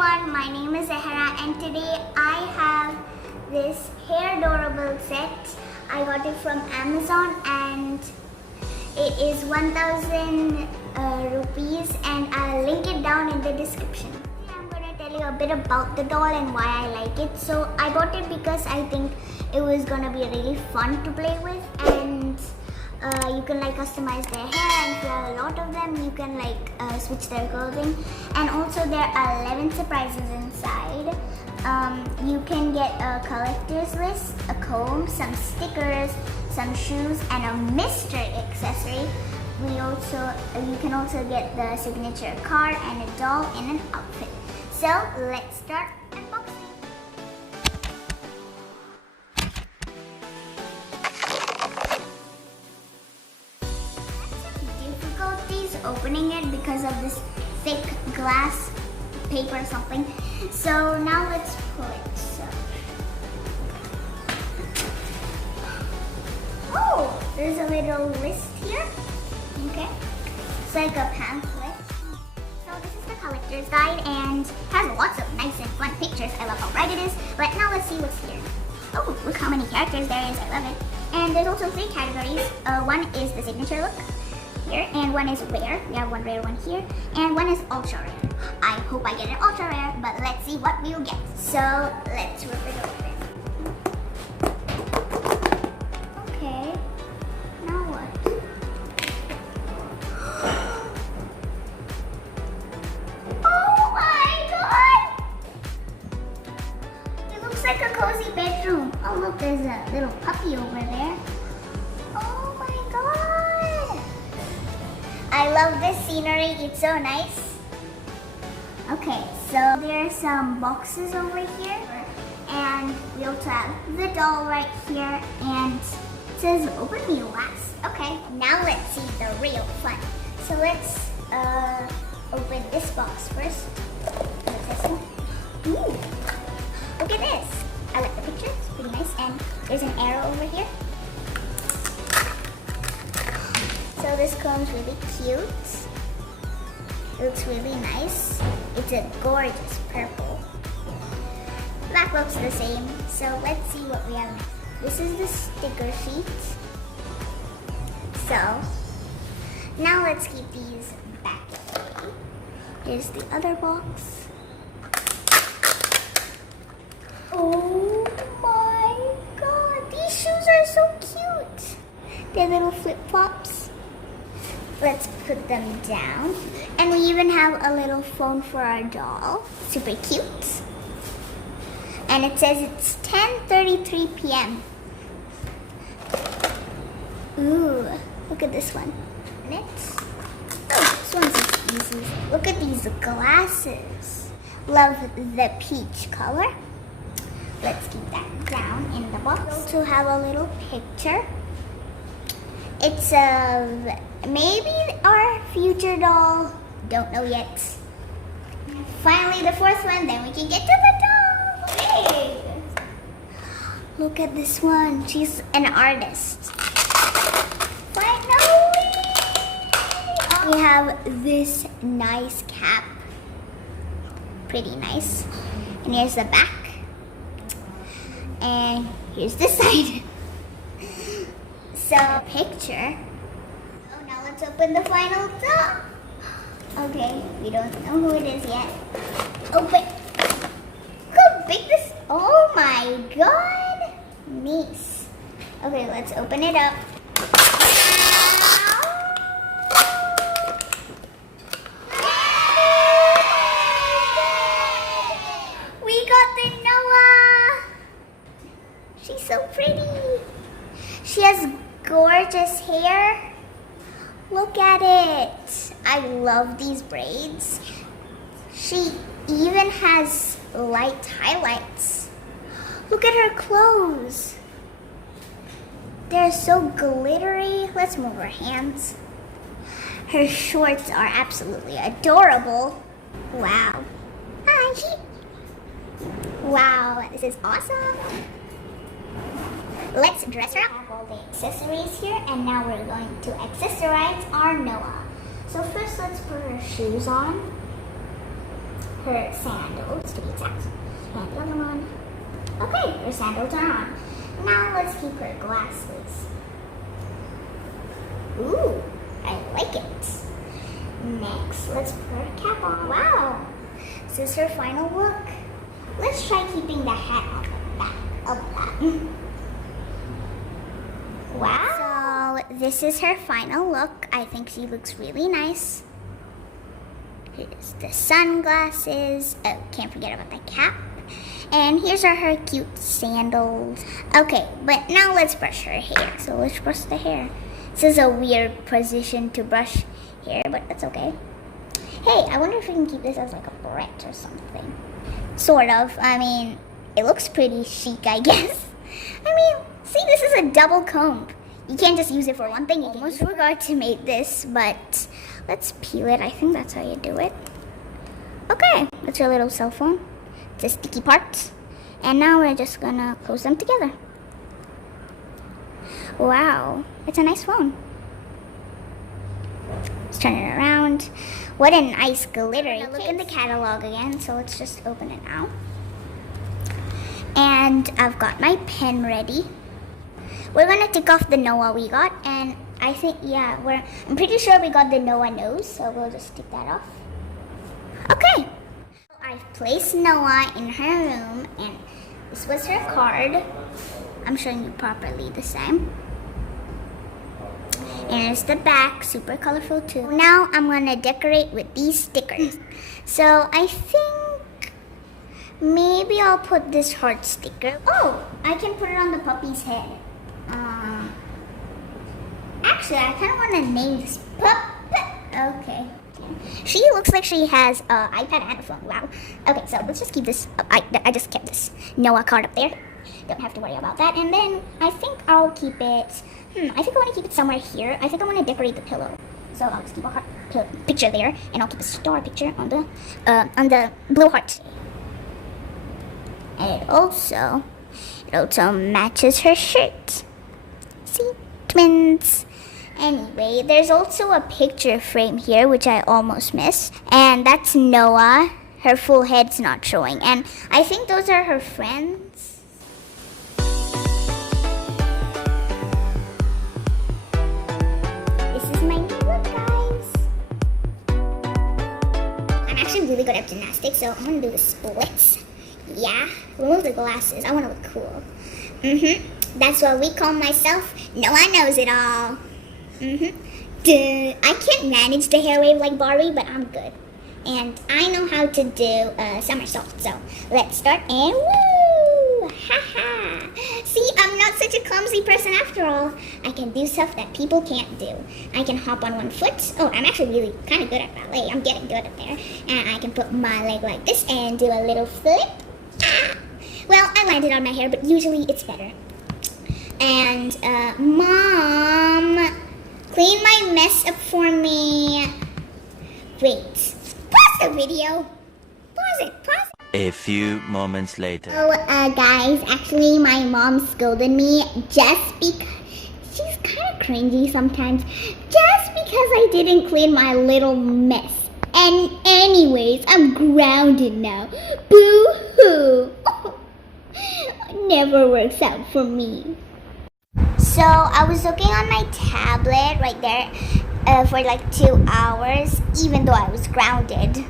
everyone, my name is Zahra and today I have this Hairdorables set. I got it from Amazon and it is 1,000 rupees and I'll link it down in the description. I'm going to tell you a bit about the doll and why I like it. So I bought it because I think it was going to be really fun to play with, and you can like customize their hair, and if you have a lot of them you can like switch their clothing, and also there are 11 surprises inside. You can get a collector's list, a comb, some stickers, some shoes, and a mystery accessory. You can also get the signature card and a doll in an outfit. So let's start unboxing. Difficulties opening it because of this thick glass paper or something. So now let's pull it. Oh, there's a little list here. Okay, it's like a pamphlet. So this is the collector's guide and has lots of nice and fun pictures. I love how bright it is. But now let's see what's here. Oh, look how many characters there is. I love it. And there's also 3 categories. One is the signature look here, and one is rare. We have one rare one here, and one is ultra rare. I hope I get an ultra rare, but let's see what we'll get. So let's rip it open. Okay, now what? Oh my god! It looks like a cozy bedroom. Oh look, there's a little puppy over there. Oh my god! I love this scenery, it's so nice. Okay, so there are some boxes over here, and we also have the doll right here, and it says open me last. Okay, now let's see the real fun. So let's open this box first. What's this one? Ooh, look at this. I like the picture, it's pretty nice, and there's an arrow over here. So this comes really cute. It looks really nice. It's a gorgeous purple. Black looks the same. So let's see what we have next. This is the sticker sheet. So now let's keep these back. Here's the other box. Oh my god, these shoes are so cute. They're little flip-flops. Let's put them down. And we even have a little phone for our doll. Super cute. And it says it's 10:33 p.m. Ooh, look at this one. Next. Oh, this one's easy. Look at these glasses. Love the peach color. Let's keep that down in the box. We also have a little picture. It's of maybe our future doll. Don't know yet. Finally, the 4th one, then we can get to the doll. Hey! Look at this one. She's an artist. Finally! We have this nice cap. Pretty nice. And here's the back. And here's the side. So, picture. Oh, now let's open the final doll. Okay, we don't know who it is yet. Open. Look how big this. Oh my god. Nice. Okay, let's open it up. We got the Noah. She's so pretty. She has gorgeous hair. Look at it. I love these braids. She even has light highlights. Look at her clothes. They're so glittery. Let's move her hands. Her shorts are absolutely adorable. Wow. Hi. Wow, this is awesome. Let's dress her up. I have all the accessories here, and now we're going to accessorize our Noah. So first let's put her shoes on. her sandals, to be exact. And the other one. Okay, her sandals are on. Now let's keep her glasses. Ooh, I like it. Next, let's put her cap on. Wow, this is her final look. Let's try keeping the hat on the back of that. Wow. So this is her final look. I think she looks really nice. Here's the sunglasses. Oh, can't forget about the cap. And here's are her cute sandals. Okay, but now let's brush her hair. So let's brush the hair. This is a weird position to brush hair, but that's okay. Hey, I wonder if we can keep this as like a barrette or something. Sort of. I mean, it looks pretty chic, I guess. I mean, see, this is a double comb. You can't just use it for one thing. You almost forgot to make this, but let's peel it. I think that's how you do it. Okay, that's your little cell phone. The sticky parts. And now we're just gonna close them together. Wow, it's a nice phone. Let's turn it around. What a nice glittery case. Look in the catalog again, so let's just open it now. And I've got my pen ready. We're gonna tick off the Noah we got, and I think, yeah, I'm pretty sure we got the Noah nose, so we'll just tick that off. Okay. I've placed Noah in her room, and this was her card. I'm showing you properly this time. And here's the back, super colorful too. Now I'm gonna decorate with these stickers. So I think maybe I'll put this heart sticker. Oh, I can put it on the puppy's head. Actually, I kind of want to name this pup. Okay. She looks like she has an iPad and a phone. Wow. Okay, so let's just keep this. I just kept this Noah card up there. Don't have to worry about that. And then I think I'll keep it. I think I want to keep it somewhere here. I think I want to decorate the pillow. So I'll just keep a heart picture there, and I'll keep a star picture on the blue heart. And it also matches her shirt. See, twins. Anyway, there's also a picture frame here, which I almost missed. And that's Noah. Her full head's not showing. And I think those are her friends. This is my new look, guys. I'm actually really good at gymnastics, so I'm going to do the splits. Yeah, remove the glasses. I want to look cool. That's what we call myself. Noah knows it all. I can't manage the hair wave like Barbie, but I'm good. And I know how to do somersault. So let's start and woo! Ha! See, I'm not such a clumsy person after all. I can do stuff that people can't do. I can hop on one foot. Oh, I'm actually really kind of good at ballet. I'm getting good at there. And I can put my leg like this and do a little flip. Well, I landed on my hair, but usually it's better. And Mom, clean my mess up for me. Wait, pause the video. Pause it. A few moments later. So, guys, actually my mom scolded me just because she's kind of cringy sometimes. Just because I didn't clean my little mess. And anyways, I'm grounded now. Boo-hoo. Never works out for me. So I was looking on my tablet right there for like 2 hours, even though I was grounded.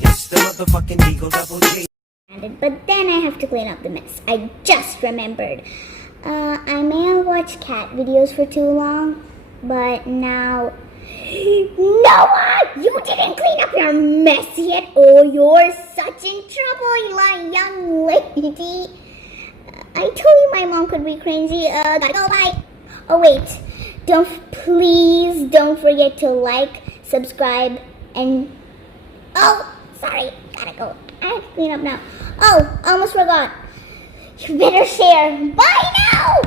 It's the motherfucking Eagle Double G. But then I have to clean up the mess. I just remembered. I may have watched cat videos for too long, but now... Noah! You didn't clean up your mess yet! Oh, you're such in trouble, you young lady. I told you my mom could be crazy. Gotta go, bye. Oh, wait. Please don't forget to like, subscribe, and... Oh, sorry. Gotta go. I have to clean up now. Oh, almost forgot. You better share. Bye now!